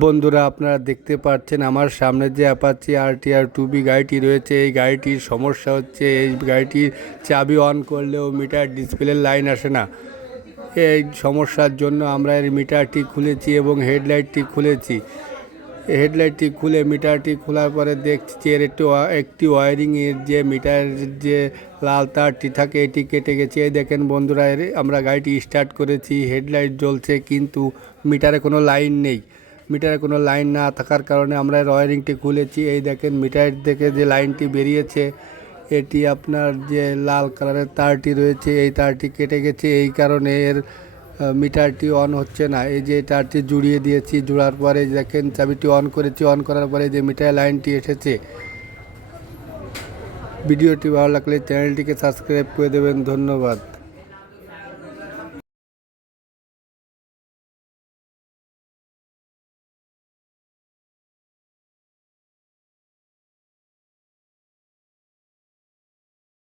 বন্ধুরা, আপনারা দেখতে পাচ্ছেন আমার সামনে যে অ্যাপাচি RTR 2B গাড়িটি রয়েছে। এই গাড়িটির সমস্যা হচ্ছে এই গাড়িটির চাবি অন করলেও মিটার ডিসপ্লে লাইন আসে না। এই সমস্যার জন্য আমরা এর মিটারটি খুলেছি এবং হেডলাইটটি খুলেছি। হেডলাইটটি খুলে মিটারটি খোলার পরে দেখছি যে এর একটি ওয়ারিংয়ের যে মিটারের যে লাল তারটি থাকে এটি কেটে গেছে। এই দেখেন বন্ধুরা, আমরা গাড়িটি স্টার্ট করেছি, হেডলাইট জ্বলছে কিন্তু মিটারে কোনো লাইন নেই। মিটারে কোনো লাইন না থাকার কারণে আমরা এর ওয়ারিংটি খুলেছি। এই দেখেন মিটার থেকে যে লাইনটি বেরিয়েছে এটি আপনার যে লাল কালারের তারটি রয়েছে এই তারটি কেটে গেছে। এই কারণে এর মিটারটি অন হচ্ছে না। এই যে তারটি জুড়িয়ে দিয়েছি, জোড়ার পরে দেখেন চাবিটি অন করেছি, অন করার পরে যে মিটার লাইনটি এসেছে। ভিডিওটি ভালো লাগলে চ্যানেলটিকে সাবস্ক্রাইব করে দেবেন। ধন্যবাদ।